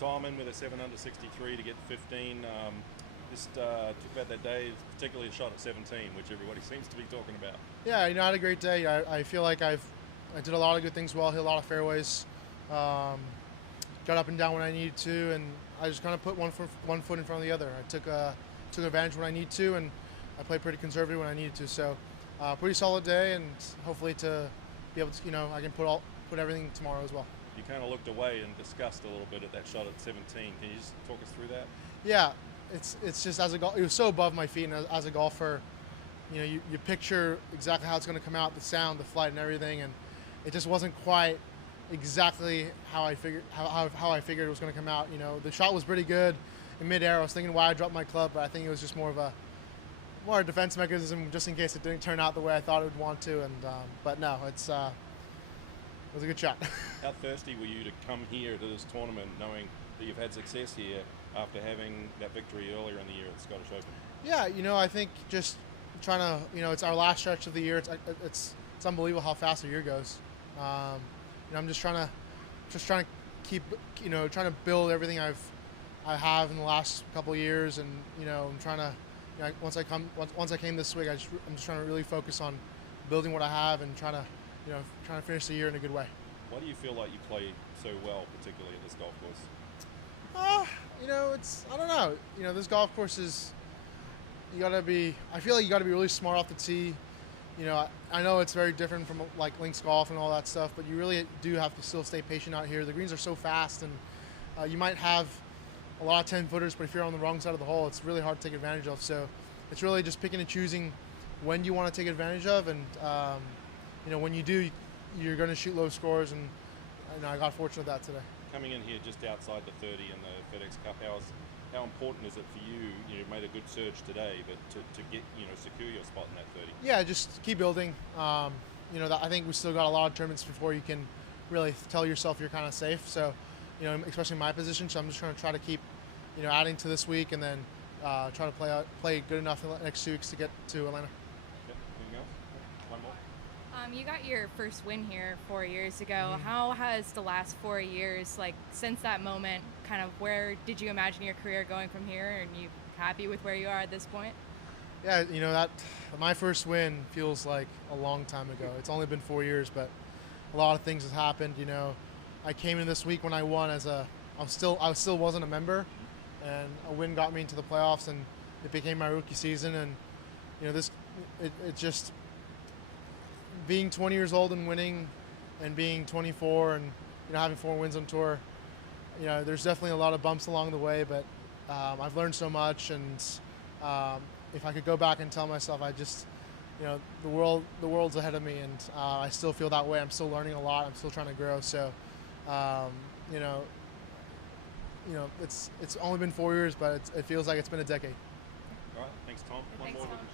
Tom in with a 7 under 63 to get 15. Just talk about that day, particularly a shot at 17, which everybody seems to be talking about. Yeah, I had a great day. I feel like I did a lot of good things well, hit a lot of fairways, got up and down when I needed to, and I just kind of put one foot in front of the other. I took advantage when I need to, and I played pretty conservative when I needed to. So, pretty solid day, and hopefully to be able to, I can put everything tomorrow as well. You kind of looked away and discussed a little bit at that shot at 17. Can you just talk us through that? Yeah, it's just it was so above my feet, and as a golfer, you picture exactly how it's going to come out, the sound, the flight, and everything, and it just wasn't quite exactly how I figured it was going to come out. The shot was pretty good in midair. I was thinking why I dropped my club, but I think it was just more a defense mechanism just in case it didn't turn out the way I thought it would want to. And but no, it was a good shot. How thirsty were you to come here to this tournament, knowing that you've had success here after having that victory earlier in the year at the Scottish Open? Yeah, I think just trying to, it's our last stretch of the year. It's unbelievable how fast the year goes. I'm just trying to keep, trying to build everything I have in the last couple of years, and I'm trying to, once I came this week, I'm just trying to really focus on building what I have and trying to finish the year in a good way. Why do you feel like you play so well, particularly at this golf course? I don't know. This golf course is, I feel like you gotta be really smart off the tee. I know it's very different from like links golf and all that stuff, but you really do have to still stay patient out here. The greens are so fast, and you might have a lot of 10-footers, but if you're on the wrong side of the hole, it's really hard to take advantage of. So it's really just picking and choosing when you want to take advantage of, and when you do, you're going to shoot low scores, and I got fortunate with that today. Coming in here just outside the 30 in the FedEx Cup, how important is it for you? You made a good surge today, but to get secure your spot in that 30. Yeah, just keep building. I think we still got a lot of tournaments before you can really tell yourself you're kind of safe. So, especially in my position. So I'm just going to try to keep, adding to this week, and then try to play good enough in the next 2 weeks to get to Atlanta. Okay. Anything else? One more. You got your first win here 4 years ago. How has the last 4 years, since that moment, kind of where did you imagine your career going from here? And you happy with where you are at this point? Yeah, that my first win feels like a long time ago. It's only been 4 years, but a lot of things have happened. I came in this week when I won I still wasn't a member, and a win got me into the playoffs, and it became my rookie season. And it just being 20 years old and winning, and being 24 and having 4 wins on tour. There's definitely a lot of bumps along the way, but I've learned so much, and if I could go back and tell myself, the world's ahead of me, and I still feel that way. I'm still learning a lot. I'm still trying to grow. So, it's only been 4 years, but it feels like it's been a decade. All right, thanks, Tom. Thanks, One more. Tom.